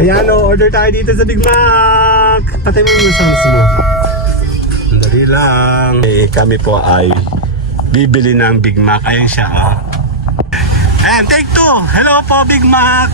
Ayan o, order tayo dito sa Big Mac. Patay mo yung sounds mo. Dali lang. Kami po ay bibili ng Big Mac. Ayan siya ah. Ayan, take 2. Hello po Big Mac.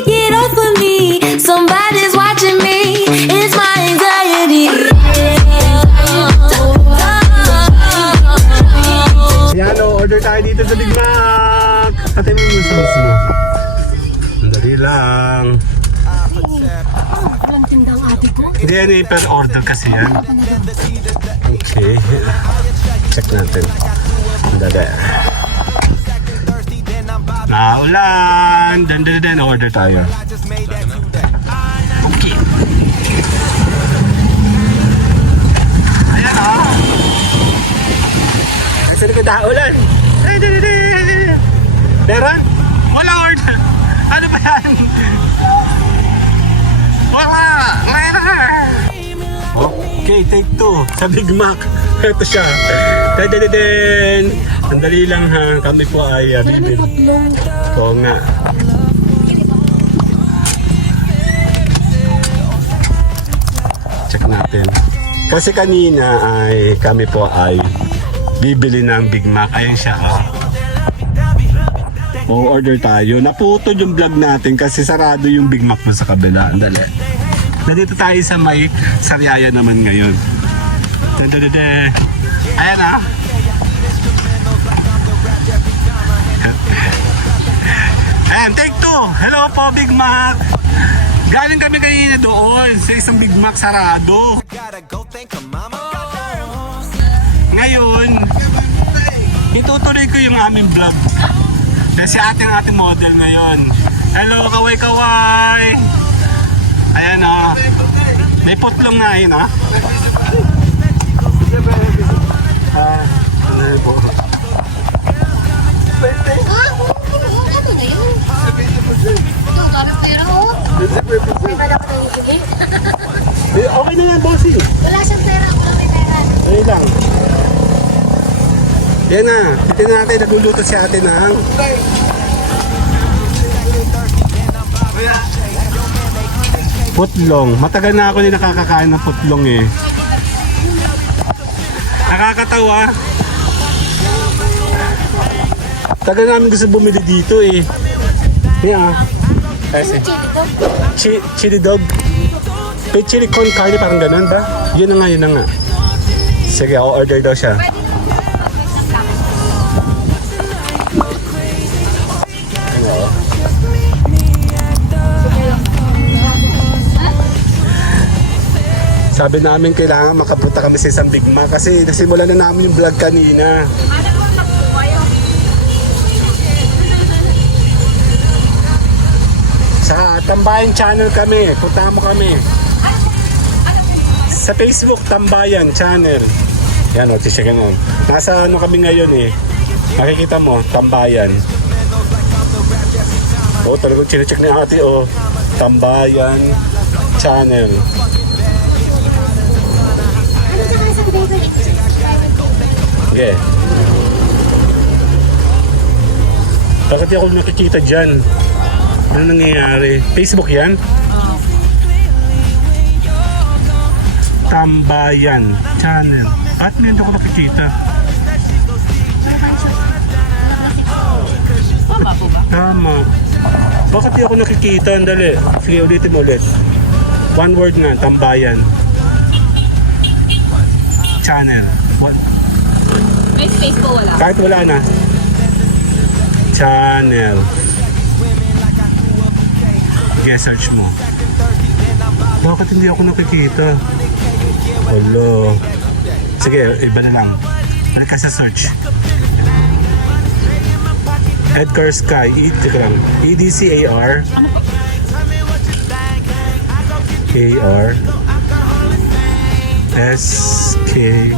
Get off of me. Somebody's watching me. It's my anxiety. Ayan o, order tayo dito sa Big Mac. Patay mo yung sounds mo. Dali lang. Walang tindang ate ko. Hindi yan eh, per order kasi yan. Okay. Check natin. Dali. Naulan! Dan, order tayo. Okay. Ayan o. Kasi nagkadaulan. Meron? Wala order. Ano ba yan? Wala! Okay, take 2 sa Big Mac. Ito siya. Dadadadin! Sandali lang ha. Kami po ay bibili. Oo nga. Check natin. Kasi kanina ay kami po ay bibili ng Big Mac. Ayan siya ha. O-order tayo. Naputol yung vlog natin kasi sarado yung Big Mac mo sa kabila. Andali. Nandito tayo sa may Sariaya naman ngayon. Dadadada. Ayan ha. Ayan, take 2. Hello po, Big Mac. Galing kami kanina doon sa isang Big Mac sarado. Ngayon, itutuloy ko yung aming vlog. Kasi ating model ngayon. Hello, kaway-kaway. Ayan o. May putlong na yun ha. Ano po? Ano na yun? Ito, gamit pera ko. May bala ko na ibigay. Okay na yan, bossing. Wala siyang pera. Wala may pera. Ayun lang. Yan na. Titignan natin. Nagluluto si ate ng putlong. Matagal na ako din nakakakain ng putlong eh. Nakakatawa. Tagal namin gusto bumili dito eh. Yan ah. Chili dog. May chili con carne parang ganun ba? Yun na nga. Sige, ako order daw siya. Sabi namin kailangan makapunta kami sa isang Big Mac kasi nasimulan na namin yung vlog kanina. Sa Tambayan channel kami, punta mo kami. Sa Facebook, Tambayan channel. Yan o, tisya ganun. Nasa ano kami ngayon eh. Makikita mo, Tambayan. O, talagang chinecheck ni ate o. Tambayan channel. Okay. Bakit di ako nakikita dyan? Ano nangyayari? Facebook yan? Tambayan channel. Bakit hindi ako nakikita? Tama po ba? Tama. Bakit di ako nakikita? Andali. Sige, ulitin mo ulit. One word nga, Tambayan channel. What? May space po wala. Kahit wala na. Channel. Search mo. Bakit hindi ako nakikita? Hello. Sige, iba na lang. Balik ka sa search. Edgar Sky. EDCAR. AR SKY.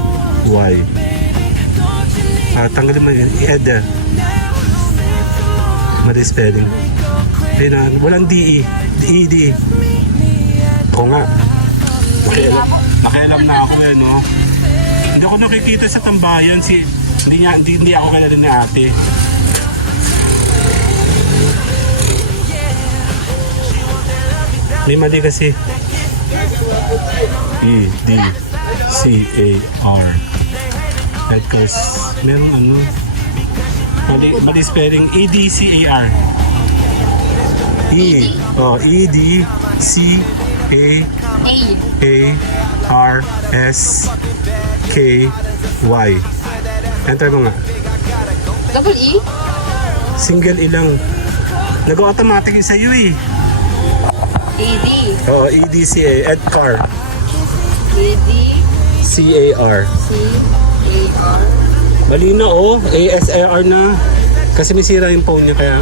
Tanggalin mo yun. Ed. Mali spelling. Di na, walang DE. DED. Oo nga. Nakialam na ako eh, no? Hindi ako nakikita sa tambayan. Hindi ako kilala ni ate. May mali kasi. E-D-C-A-R. Because merong ano. Mali spelling. E-D-C-A-R. E-D-C-A-R-S-K-Y. Enter mo nga. Double E? Single E lang. Nag-automatic yun sa'yo eh. ED. Oo, E-D-C-A. Edcar. ED. C-A-R. C-A-R. Mali na oh. A-S-A-R na. Kasi may sira yung phone niya kaya.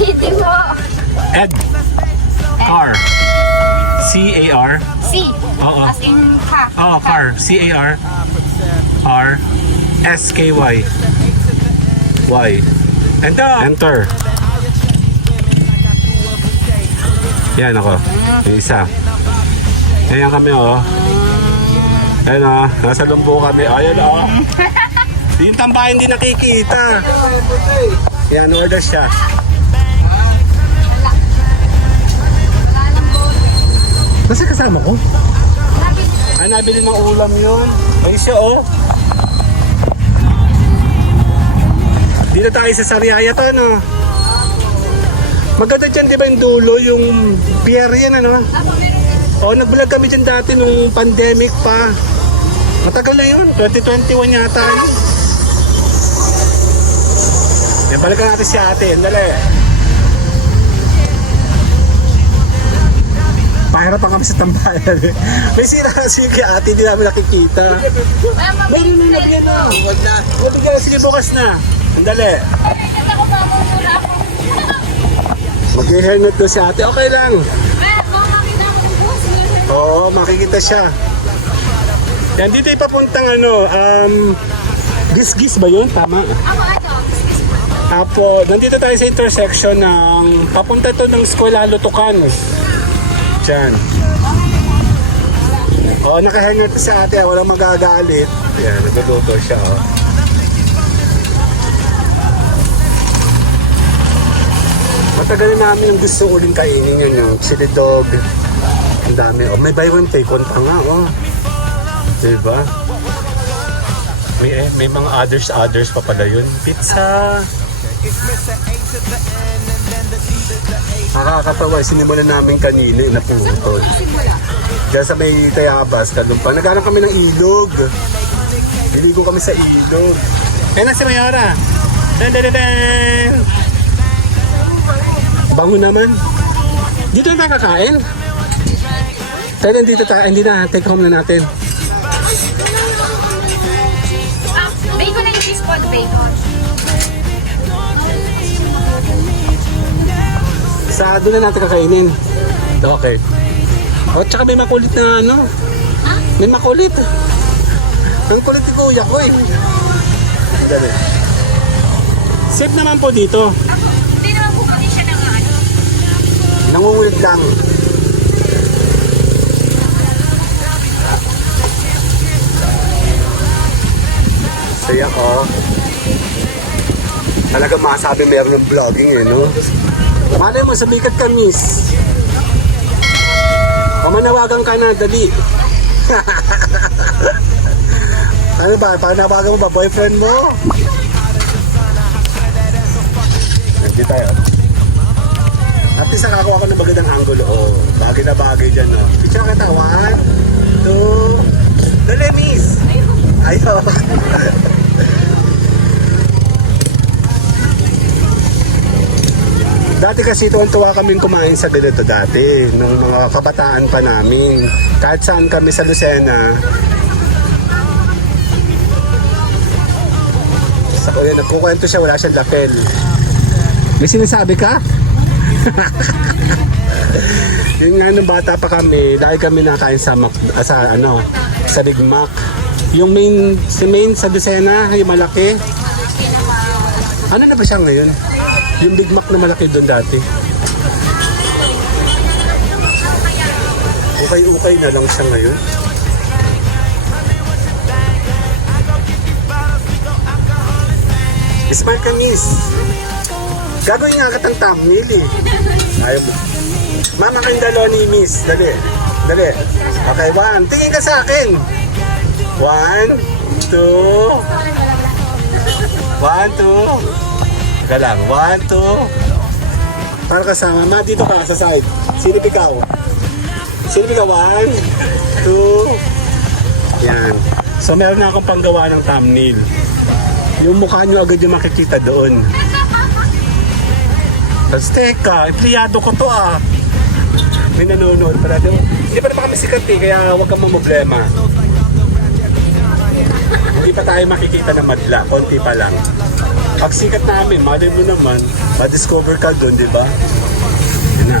ED mo. Ed. Car. C-A-R. C. Oo. As in ha. Oh, car. C-A-R. R. S-K-Y. Y. Enter. Enter. Yan ako. Yung isa. Ayan kami oh. Ayan oh. Nasa lumbo kami. Ayan oh. Yung tambayan hindi nakikita. Yan, order siya. Wala nang boat. Basta kasama ko? Ay, nabili ng ulam yun. Ay siya oh. Dito tayo sa Sariaya to, no? Maganda dyan, di ba yung dulo, yung pier yan, ano? Oo, nag-vlog kami dyan dati nung pandemic pa. Matagal na yun, 2021 yata yun. Balikan natin si ate, dali. Pahirapan kami sa tambayan. May sira kasi kay ate, hindi namin nakikita. Meron na nabigyan na. Huwag na. Sige, bukas na. Dali. Ako mamumula ako. Mag-helmet daw si ate, okay lang. Makakita ko ng boss. Oo, makikita siya. Yan, dito ipapuntang ano, Gis-Gis ba yun? Tama. Ako ano? Apo, nandito tayo sa intersection ng papunta to ng Eskwela Lutukan. Diyan. Oo, naka-helmet si ate, walang magagalit. Yan, nagluluto siya, oh. Matagal na namin yung gusto uling kainin yun, yung chili dog. Ang dami. Oh, may buy one take one pa nga, oh. Diba? May mga others pa pala yun. Pizza. Nakakatawa. Sinimulan namin kanina na putol. Diyan sa may Tayabas, Kalumpa. Naghanap kami ng ilog. Iligo kami sa ilog. Ayan na si Mayora. Dan, dan, dan, dan. Bango naman. Dito na tayo kakain. Tayo nandito tayo. Hindi na. Take home na natin. Bacon na yung cheese pod bacon. Sa doon na natin kakainin. Okay. O, tsaka may makulit na ano. May makulit. Ang kulit ni kuya ko eh. Dali. Safe naman po dito. Hindi naman po pati siya ng ano. Nangungulit lang. Saya ko. Talaga masabi meron ng vlogging eh, no? Malay mo, sumikat ka, miss. O manawagan ka na, dali. Ano ba? Panawagan mo ba? Boyfriend mo? Hindi tayo. At least nakakuha ko ng magandang angulo. Oh, bagay na bagay dyan, no? Picture ka ta. 1, 2, dali, miss. Ayaw. Dati kasi tuwan-tuwa kaming kumain sa ganito dati, nung mga kabataan pa namin. Kahit saan kami sa Lucena. Sa kuya, nagkukwento siya, wala siyang lapel. May sinasabi ka? Yung nga nung bata pa kami, dahil kami nakain sa sa Big Mac. Yung main sa Lucena, yung malaki. Ano na ba siya ngayon? Yung Big Mac na malaki doon dati. Ukay-ukay na lang siya ngayon. Smile ka, miss. Gagawin nga katang thumbnail eh. Ayaw mo. Mama kayong dalawa ni miss. Dali. Dali. Okay, 1. Tingin ka sa akin. 1, 2. 1, 2. Galang. 1, 2. Para kasama. Ma, dito ka sa side. Silip ikaw. Silip ikaw. 1, 2. Yan. So, meron na akong panggawa ng thumbnail. Yung mukha nyo agad yung makikita doon. Tapos, teka, empleyado ko to ah. May nanonood pala doon. Hindi pa naman kami sikat eh, kaya huwag kang mamblema. Hindi pa tayo makikita ng madla, konti pa lang. Pag sikat namin, malay mo naman, ma-discover ka doon, di ba? Yan na.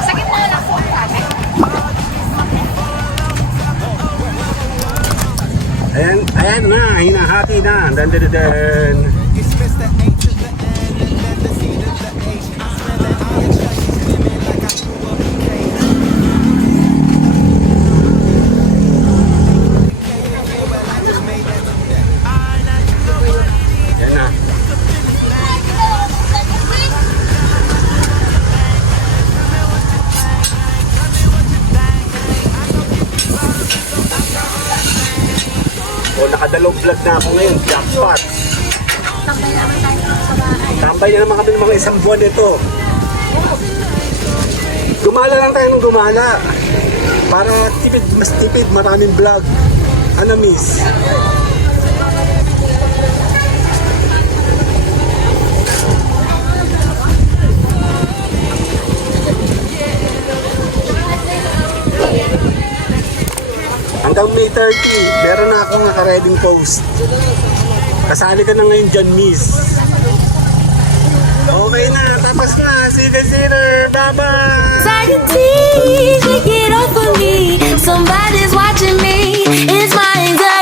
Sa gitna lang po ang tabi. Ayan na, hinahati na. Dan. Ayan na. O, nakadalawang vlog na ako ngayon. Jackpot. Tambay naman tayo sa bahay. Tambay na naman kami ng mga isang buwan ito. Gumala lang tayo ng gumala. Para tipid, mas tipid, maraming vlog. Ano, miss? Hanggang May 30, meron na akong naka-reading post. Kasali ka na ngayon dyan, miss. Okay na, tapos na. See you later. Bye-bye! Anxiety, shake it off of me. Somebody's watching me. It's my anxiety.